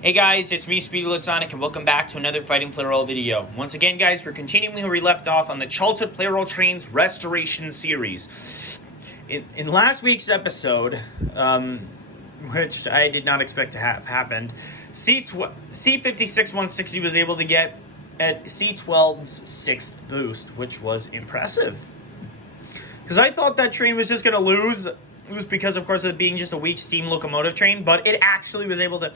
Hey guys, it's me, Speedy Sonic, and welcome back to another Fighting Plarail video. Once again, guys, we're continuing where we left off on the Childhood Plarail Trains Restoration series. In last week's episode, which I did not expect to have happened, C56-160 was able to get at C12's 6th boost, which was impressive. Because I thought that train was just going to lose. It was because, of course, of it being just a weak steam locomotive train, but it actually was able to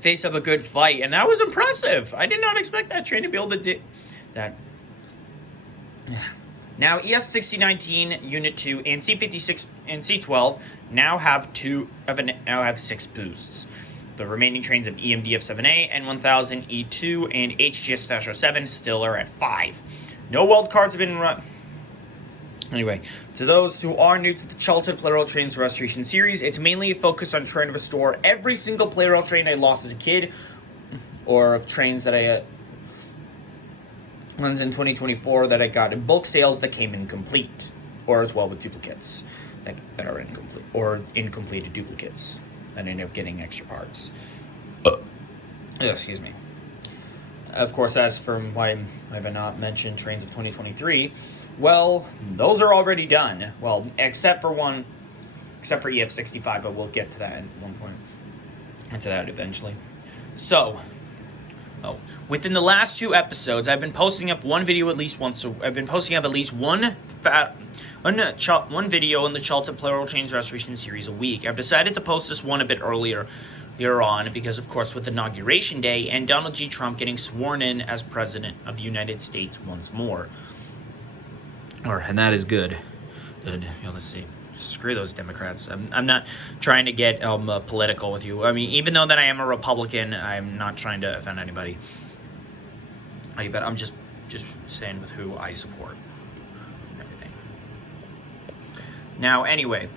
face up a good fight, and that was impressive. I did not expect that train to be able to do that. Now, EF6019 Unit 2 and C56 and C12 now have 6 boosts. The remaining trains of EMDF7A, N1000, E2, and HGS-07 still are at 5. No wild cards have been run. Anyway, to those who are new to the Childhood Plarail Trains Restoration series, it's mainly a focus on trying to restore every single Plarail train I lost as a kid, or of trains that ones in 2024 that I got in bulk sales that came incomplete, or as well with duplicates that are incomplete, or incompleted duplicates that end up getting extra parts. Excuse me. Of course, as for why I have not mentioned trains of 2023, well, those are already done. Well, except for EF65, but we'll get to that at one point. Into that eventually. So, within the last 2 episodes, I've been posting up one video at least once. I've been posting up at least one video in the Childhood Plarail Trains Restoration series a week. I've decided to post this one a bit earlier on because, of course, with Inauguration Day and Donald J. Trump getting sworn in as President of the United States once more. And that is good. Let's see. Screw those Democrats. I'm not trying to get political with you. I mean, even though that I am a Republican, I'm not trying to offend anybody. But I'm just saying with who I support and everything. Now, anyway.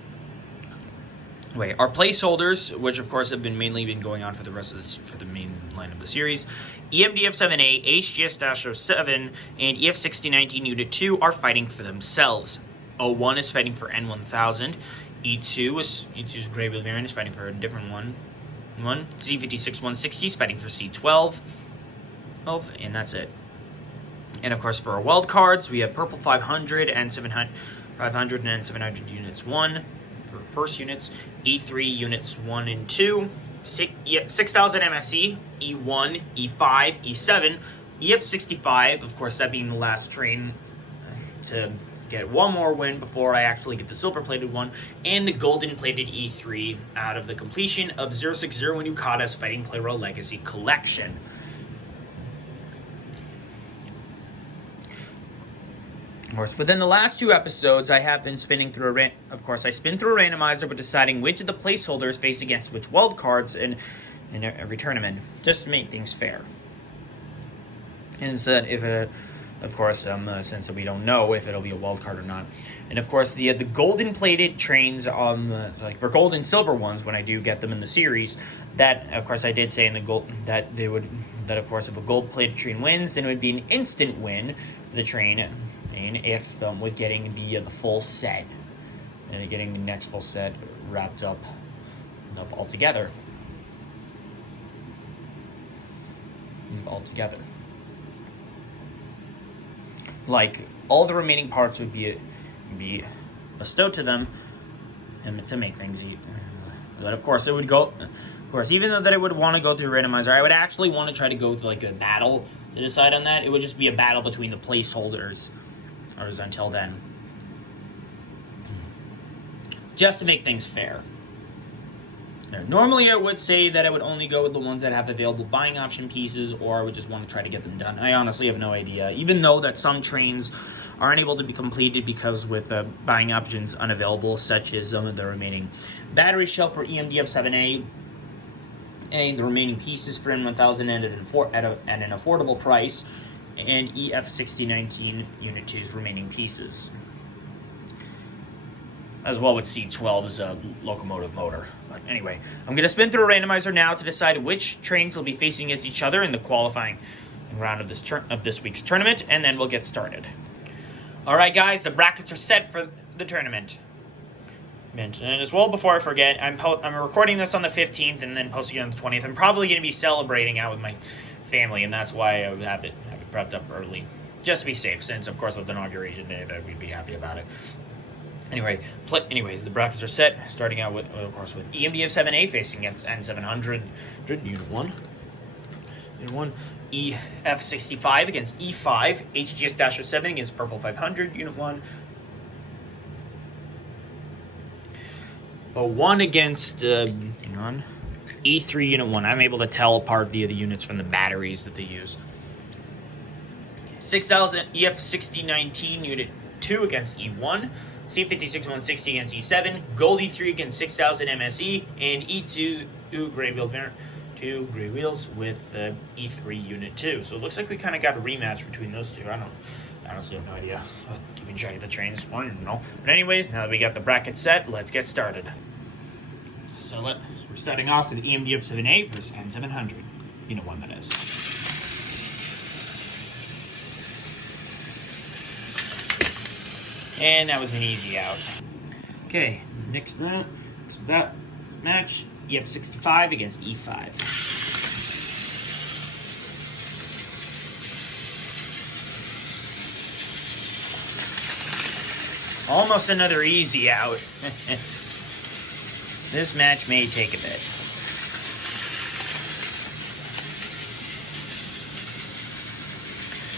Our placeholders, which of course have mainly been going on for the rest of this, for the main line of the series, EMDF7A, HGS-07, and EF6019 Unit 2 are fighting for themselves. O1 is fighting for N1000. E2's Graybill variant is fighting for a different one. C56-160 is fighting for C12. And that's it. And of course, for our wild cards, we have Purple 500 and 500 and 700 Units 1. For first units, E3 Units 1 and 2, 6000 MSE, E1, E5, E7, EF65, of course that being the last train to get one more win before I actually get the silver-plated one, and the golden-plated E3 out of the completion of 060 Yukata's Fighting Plarail Legacy Collection. Of course, within the last 2 episodes, I have been spinning through I spin through a randomizer, but deciding which of the placeholders face against which wild cards in every tournament, just to make things fair. And so that since we don't know if it'll be a wild card or not, and of course the golden-plated trains for gold and silver ones when I do get them in the series, that of course I did say in the gold that of course if a gold-plated train wins, then it would be an instant win for the train. If with getting the full set and getting the next full set wrapped up all together. Like all the remaining parts would be bestowed to them and to make things easy. But of course it would go. Of course, even though that I would want to go through randomizer, I would actually want to try to go with like a battle to decide on that. It would just be a battle between the placeholders. Or until then. Just to make things fair. Now, normally I would say that I would only go with the ones that have available buying option pieces, or I would just want to try to get them done. I honestly have no idea. Even though that some trains are unable to be completed because with buying options unavailable, such as some of the remaining battery shell for EMDF7A, and the remaining pieces for N1000 at an affordable price, and EF6019 Unit 2's remaining pieces, as well with C12's locomotive motor. But anyway, I'm going to spin through a randomizer now to decide which trains will be facing against each other in the qualifying round of this week's tournament, and then we'll get started. Alright guys, the brackets are set for the tournament. mention, and as well before I forget, I'm recording this on the 15th and then posting it on the 20th. I'm probably going to be celebrating out with my family, and that's why I have it prepped up early, just to be safe. Since of course with inauguration day, that we'd be happy about it. Anyways, the brackets are set. Starting out with, of course, with EMD of 7A facing against N700, Unit 1. Unit 1. EF65 against E5. HGS-07 against Purple 500, Unit 1. O1 against E3, Unit 1. I'm able to tell apart the units from the batteries that they use. 6000 EF6019, Unit 2 against E1. C56-160 against E7, Gold E3 against 6000 MSE, and E2 Gray Wheel Parent, 2 Gray Wheels with E3 Unit 2. So it looks like we kind of got a rematch between those two. I honestly have no idea. Keeping track of the trains, I don't know. But anyways, now that we got the bracket set, let's get started. So we're starting off with EMD of 7A versus N700. Unit 1, that is. And that was an easy out. Okay, next match, EF65 against E5. Almost another easy out. This match may take a bit.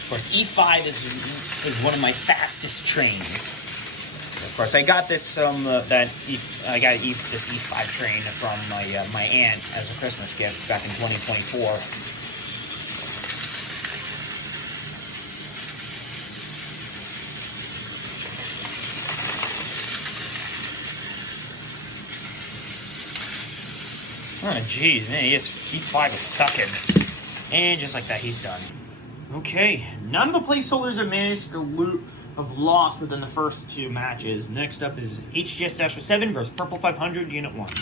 Of course, E5 is one of my fastest trains. So of course, I got this this E5 train from my aunt as a Christmas gift back in 2024. Oh, jeez, man, E5 is sucking. And just like that, he's done. Okay, none of the placeholders have managed to have lost within the first two matches. Next up is HGS-7 versus Purple 500, Unit 1. I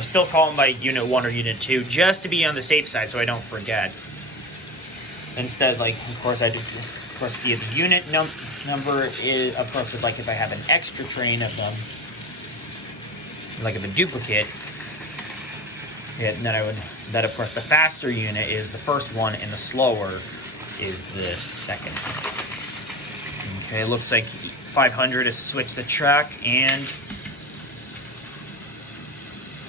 still call them by Unit 1 or Unit 2, just to be on the safe side so I don't forget. Instead, of course, the unit number is, of course, if I have an extra train of them, of a duplicate, then of course the faster unit is the first one and the slower is the second. Okay, it looks like 500 has switched the track and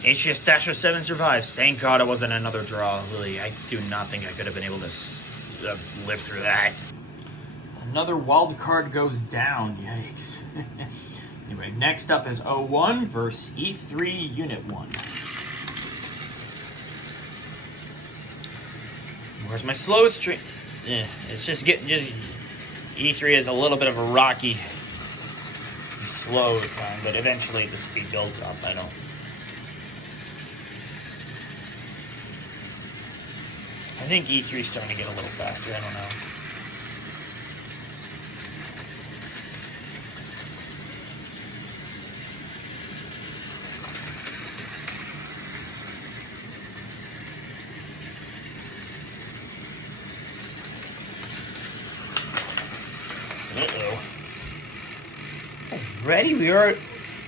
HGS-07 survives. Thank God it wasn't another draw. Really, I do not think I could have been able to live through that. Another wild card goes down. Yikes. Anyway, next up is O1 versus E3 Unit 1. Where's my slowest train? It's just E3 is a little bit of a rocky, slow time, but eventually the speed builds up. I think E3 is starting to get a little faster. I don't know. Uh-oh. Already?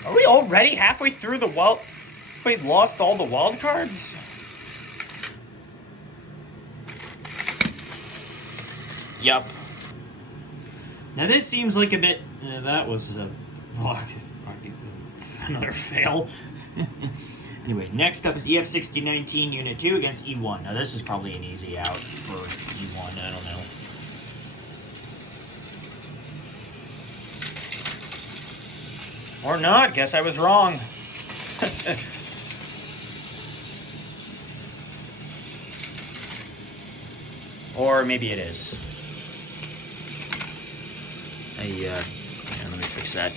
Are we already halfway through the wild... We lost all the wild cards? Yup. Now this seems like a bit... that was another fail. Anyway, next up is EF6019 Unit 2 against E1. Now this is probably an easy out for E1, I don't know. Or not, guess I was wrong. Or maybe it is. Let me fix that.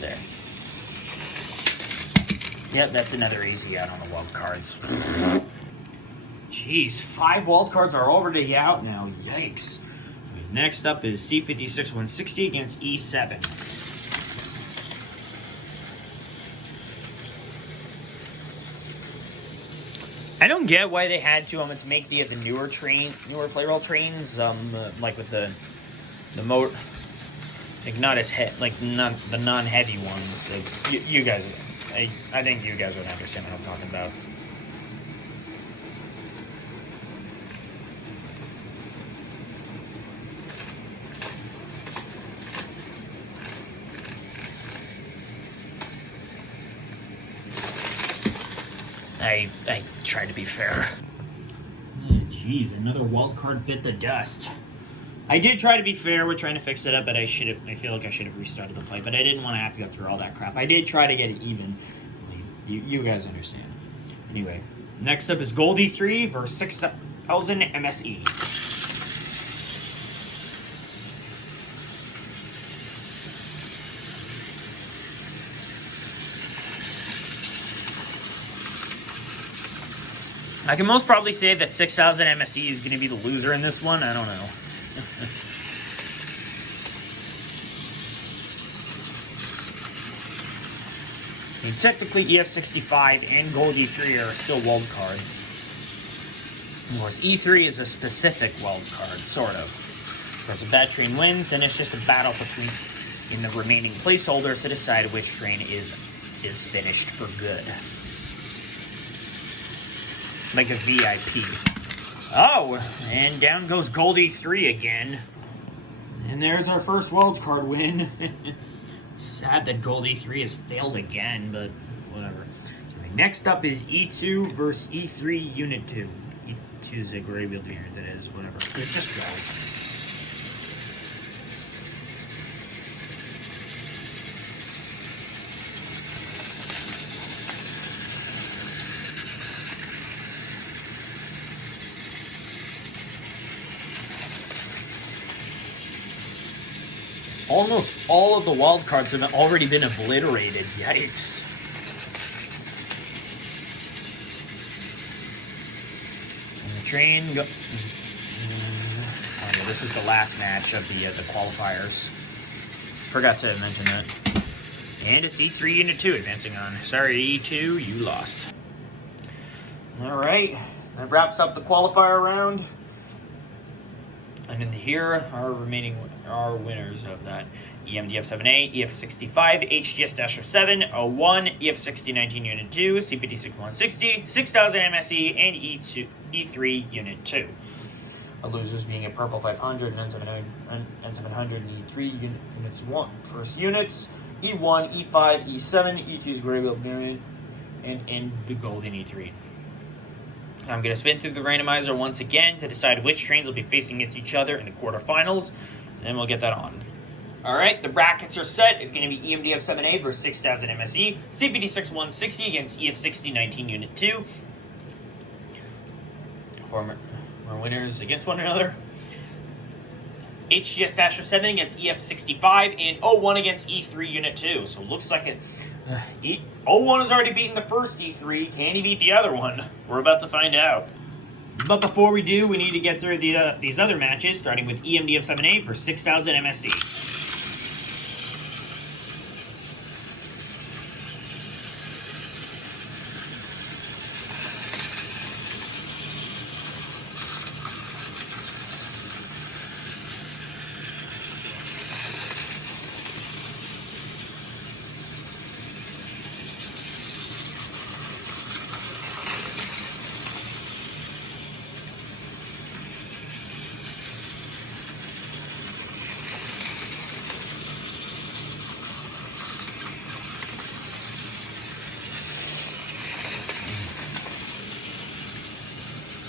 There. Yep, that's another easy out on the wild cards. Jeez, 5 wild cards are already out now. Yikes. Next up is C56-160 against E7. I don't get why they had to make the newer Plarail trains, like with the motor. Like not as not the non-heavy ones. Like you guys, I think you guys would understand what I'm talking about. I try to be fair. Jeez, another wild card bit the dust. I did try to be fair. We're trying to fix it up, but I feel like I should have restarted the fight, but I didn't want to have to go through all that crap. I did try to get it even. You guys understand. Anyway, next up is Gold E3 versus 6,000 MSE. I can most probably say that 6,000 MSE is going to be the loser in this one. I don't know. I mean, technically, EF65 and Gold E3 are still wild cards. Of course, E3 is a specific wild card, sort of. Of course, if that train wins, then it's just a battle between the remaining placeholders to decide which train is finished for good. Like a VIP. Oh, and down goes Gold E3 again. And there's our first wildcard win. It's sad that Gold E3 has failed again, but whatever. Right, next up is E2 versus E3 Unit 2. E2 is a gray wheeled unit, that is, whatever. Just go. Almost all of the wild cards have already been obliterated. Yikes. And the train go... Oh, no, this is the last match of the qualifiers. Forgot to mention that. And it's E3 Unit 2 advancing on. Sorry, E2, you lost. Alright, that wraps up the qualifier round. And then here are our winners of that. EMDF7A, EF65, HGS-07, 01, EF6019 Unit 2, CPT6160, 6000 MSE, and E3 Unit 2. The losers being a Purple 500 and N700 and E3 Units 1. First units, E1, E5, E7, E2's Gray Wheel variant, and the Golden E3. I'm going to spin through the randomizer once again to decide which trains will be facing against each other in the quarterfinals, and then we'll get that on. Alright, the brackets are set. It's going to be EMDF7A versus 6000 MSE, CPT6160 against EF6019 Unit 2. Former winners against one another. HGS-07 against EF65, and 01 against E3 Unit 2. So it looks like it... 01 has already beaten the first E3. Can he beat the other one? We're about to find out. But before we do, we need to get through these other matches, starting with EMDF7A for 6000 MSE.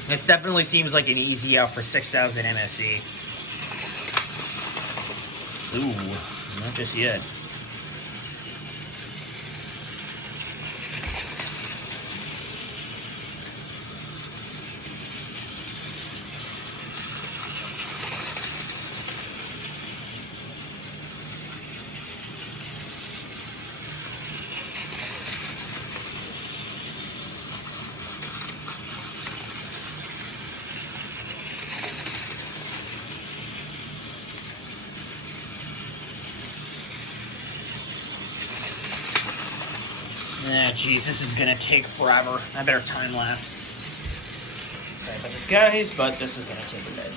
This definitely seems like an easy out for 6000 MSE. Ooh, not just yet. Ah, jeez, this is gonna take forever. I better time lapse. Sorry about this, guys, but this is gonna take a bit.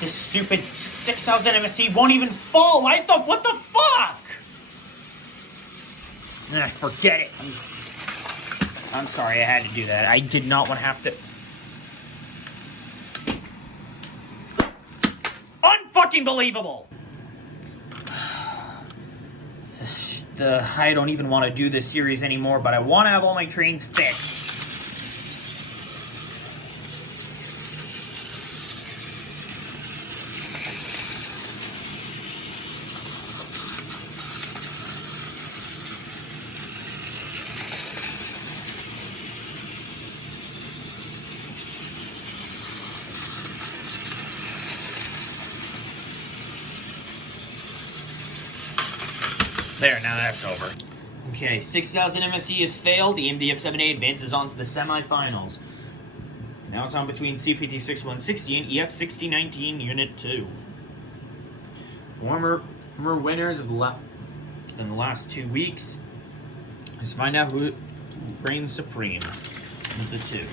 This stupid 6,000 MSE won't even fall. What the fuck? Forget it. I'm sorry I had to do that. I did not want to have to. Unfucking believable. I don't even want to do this series anymore, but I want to have all my trains fixed. There, now that's over. Okay, 6,000 MSE has failed. The EMDF-7A advances on to the semifinals. Now it's on between C56-160 and EF-6019 Unit 2. Former winners of in the last 2 weeks. Let's find out who reigns supreme of the two.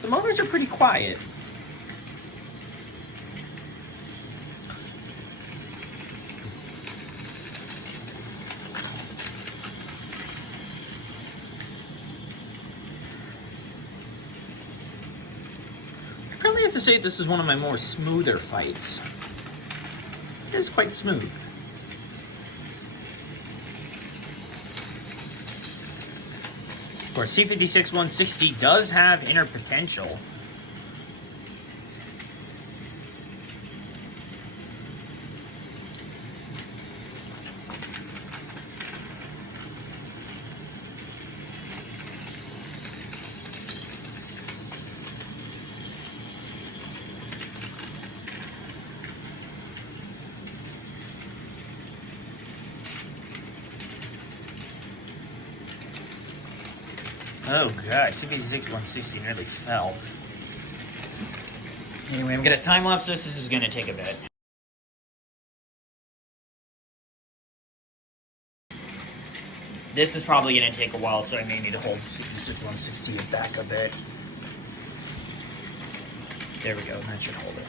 The motors are pretty quiet. I probably have to say this is one of my more smoother fights. It is quite smooth. Of course, C56-160 does have inner potential. Oh god, C56-160 nearly fell. Anyway, I'm gonna time lapse this. This is gonna take a bit. This is probably gonna take a while, so I may need to hold C56-160 back a bit. There we go, that should hold it.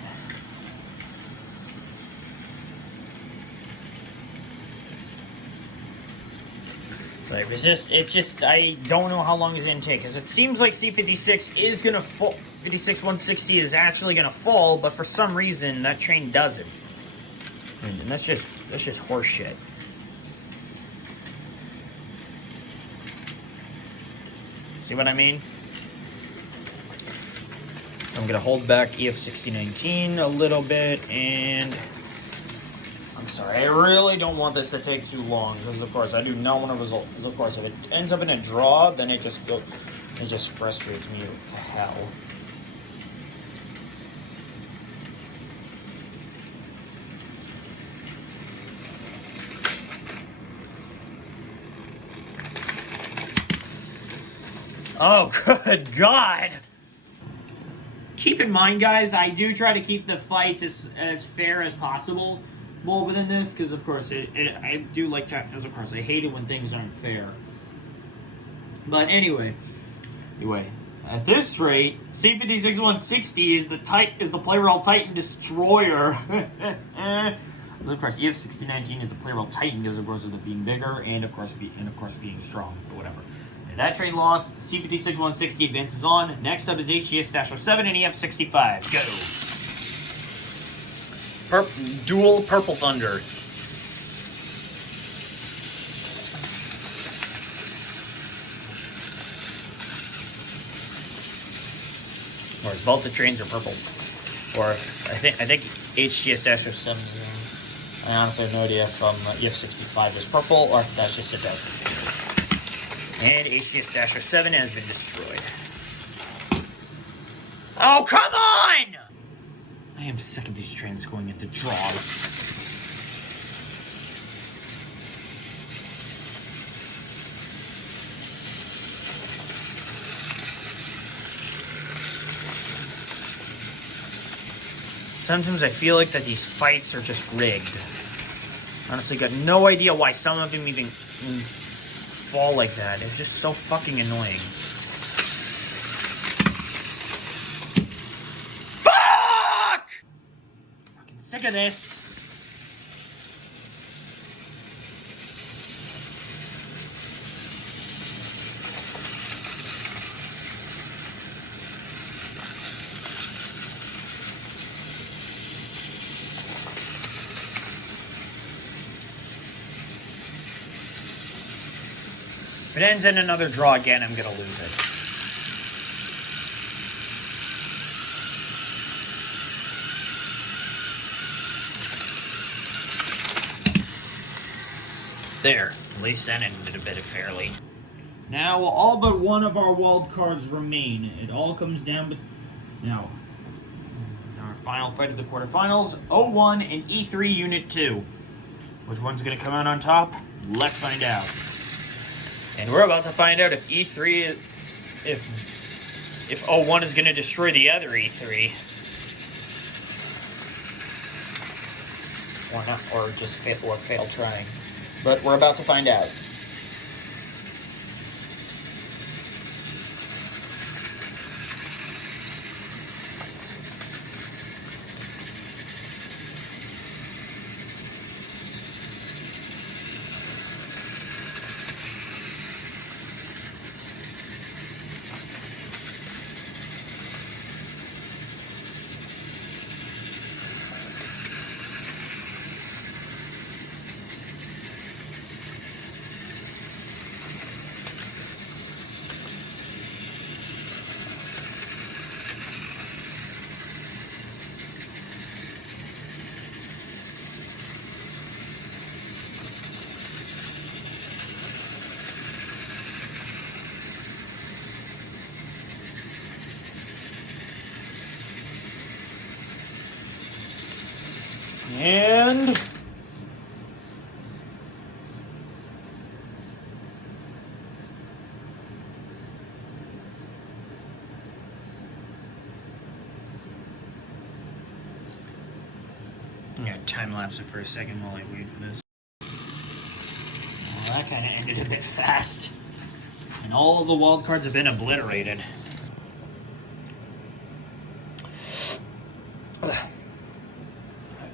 Sorry, I don't know how long it's going to take, because it seems like C56 is going to fall, 56-160 is actually going to fall, but for some reason, that train doesn't. And that's just horse shit. See what I mean? I'm going to hold back EF-6019 a little bit, and I'm sorry, I really don't want this to take too long, because of course I do not want a result. Because of course if it ends up in a draw, then it just frustrates me to hell. Oh, good God! Keep in mind, guys, I do try to keep the fights as fair as possible. Well, within this, because of course I do like to, as of course I hate it when things aren't fair. But anyway, at this rate, C56-160 is the Plarail Titan Destroyer. Of course, EF-6019 is the Plarail Titan because of course of it being bigger and of course being strong or whatever. And that train lost. C56-160 advances on. Next up is HGS-07 and EF-65. Go. Dual Purple Thunder. Or both the trains are purple. Or I think HGS-07 is. I honestly have no idea if EF-65 is purple or if that's just a doubt. And HGS-07 has been destroyed. Oh, come on! I am sick of these trains going into draws. Sometimes I feel like that these fights are just rigged. Honestly, got no idea why some of them even fall like that. It's just so fucking annoying. Fuck! Fucking sick of this. If it ends in another draw again, I'm gonna lose it. There, at least that ended a bit fairly. Now, all but one of our wild cards remain. It all comes down to now. Our final fight of the quarterfinals: O1 and E3 Unit 2. Which one's gonna come out on top? Let's find out. And we're about to find out if E3, if O1 is going to destroy the other E3. Or not, or just fail trying. But we're about to find out. And I'm gonna time lapse it for a second while I wait for this. Well, that kind of ended a bit fast, and all of the wild cards have been obliterated.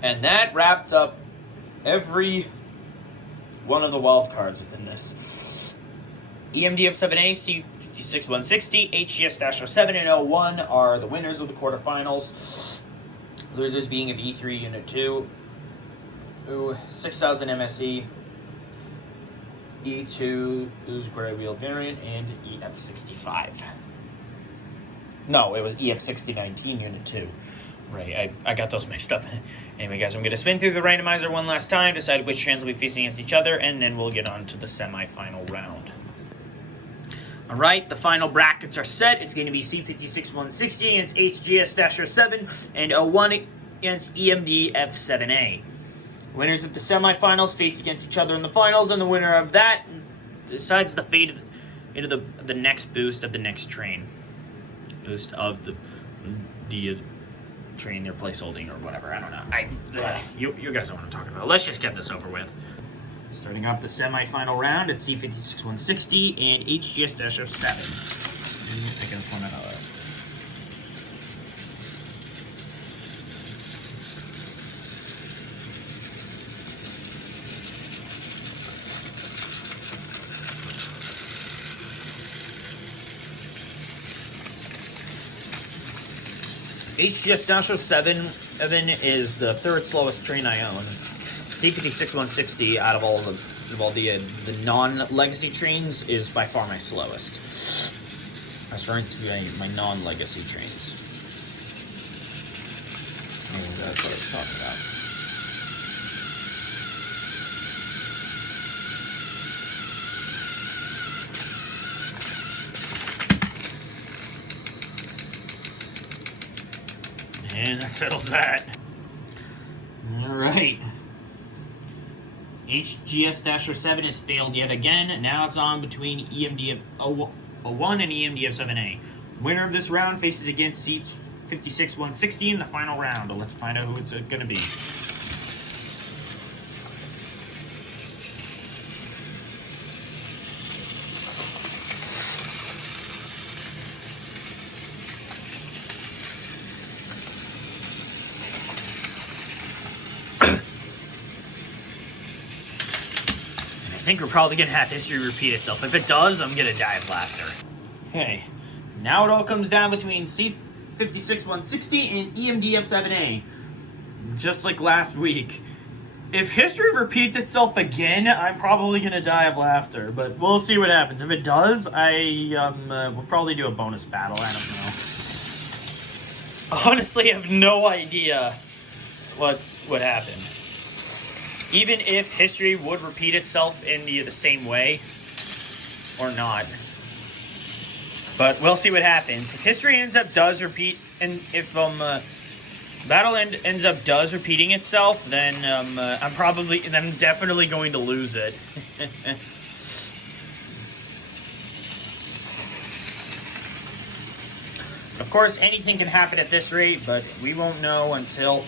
And that wrapped up every one of the wild cards within this. EMDF7A, C56160, HGS-07, and 01 are the winners of the quarterfinals. Losers being of E3 Unit 2, 6000 MSE, E2, Ooze Gray Wheel Variant, and EF65. No, it was EF6019 Unit 2. Right, I got those mixed up. Anyway, guys, I'm going to spin through the randomizer one last time, decide which trains will be facing against each other, and then we'll get on to the semi-final round. All right, the final brackets are set. It's going to be C56160 against HGS-07 and 01 against EMD-F7A. Winners of the semifinals face against each other in the finals, and the winner of that decides the fate into the next boost of the next train. Boost of the train they're place holding or whatever. I don't know. You guys know what I'm talking about. Let's just get this over with. Starting off the semi-final round at C56160 and HGS-07. I can point out HGS-07 is the third slowest train I own. C56160 out of all the non-legacy trains is by far my slowest. I was referring to my non-legacy trains. And that's what I was talking about. And that settles that. Alright. HGS-07 has failed yet again. Now it's on between EMDF-01 and EMDF-7A. Winner of this round faces against C56160 in the final round. Let's find out who it's going to be. think we're probably going to have history repeat itself. If it does, I'm going to die of laughter. Okay, now it all comes down between C56-160 and EMDF-7A. Just like last week. If history repeats itself again, I'm probably going to die of laughter. But we'll see what happens. If it does, we'll probably do a bonus battle. I don't know. Honestly, I have no idea what would happen. Even if history would repeat itself in the same way or not. But we'll see what happens. If history does repeat, and if battle ends up repeating itself, then I'm definitely going to lose it. Of course, anything can happen at this rate, but we won't know until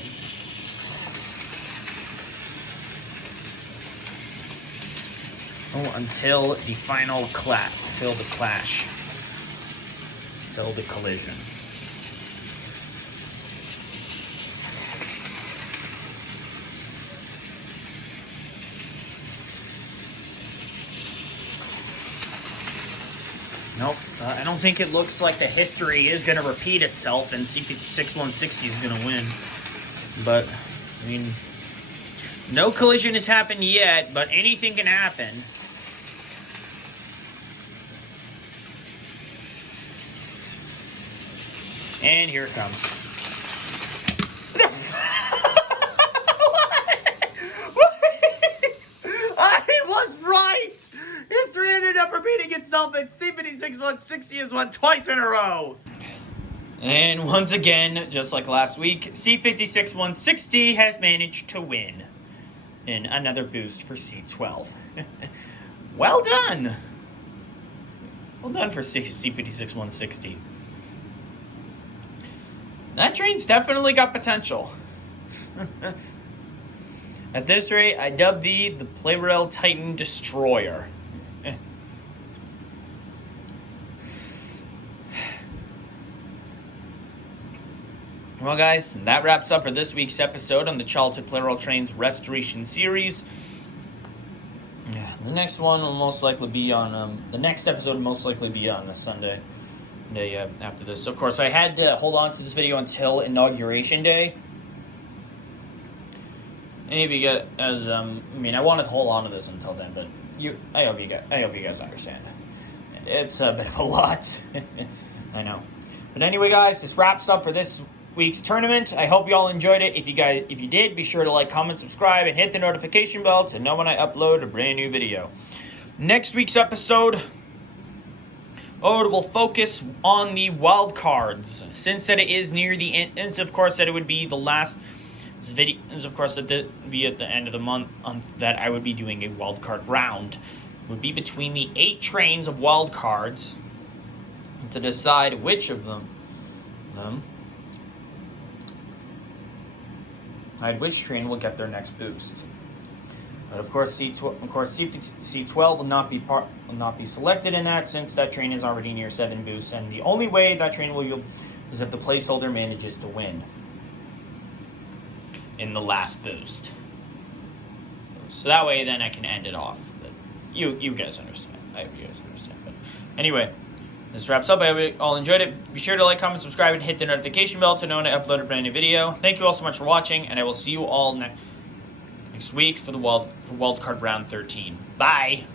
the final clash, until the collision. Nope, I don't think it looks like the history is going to repeat itself and C56-160 is going to win. But, I mean, no collision has happened yet, but anything can happen. And here it comes. I was right! History ended up repeating itself, and C56-160 has won twice in a row. And once again, just like last week, C56-160 has managed to win. And another boost for C12. Well done! Well done for C56-160. That train's definitely got potential. At this rate, I dubbed the Plarail Titan Destroyer. Well, guys, that wraps up for this week's episode on the Childhood Plarail Trains Restoration series. Yeah, the next one will most likely be on the next episode will most likely be on the Sunday day after this. So, of course, I had to hold on to this video until Inauguration Day. Maybe I wanted to hold on to this until then, but I hope you guys understand. It's a bit of a lot. I know. But anyway, guys, this wraps up for this week's tournament. I hope you all enjoyed it. If you did, be sure to like, comment, subscribe, and hit the notification bell to know when I upload a brand new video. Next week's episode will focus on the wild cards, since that it is near the end, and of course that it would be the last video, and of course that it would be at the end of the month that I would be doing a wild card round. It would be between the 8 trains of wild cards to decide which of them which train will get their next boost. But of course, C12 will not be selected in that, since that train is already near 7 boosts, and the only way that train will yield is if the placeholder manages to win in the last boost. So that way, then I can end it off. But you guys understand. I hope you guys understand. But anyway, this wraps up. I hope you all enjoyed it. Be sure to like, comment, subscribe, and hit the notification bell to know when I upload a brand new video. Thank you all so much for watching, and I will see you all next week for the wild card round 13. Bye.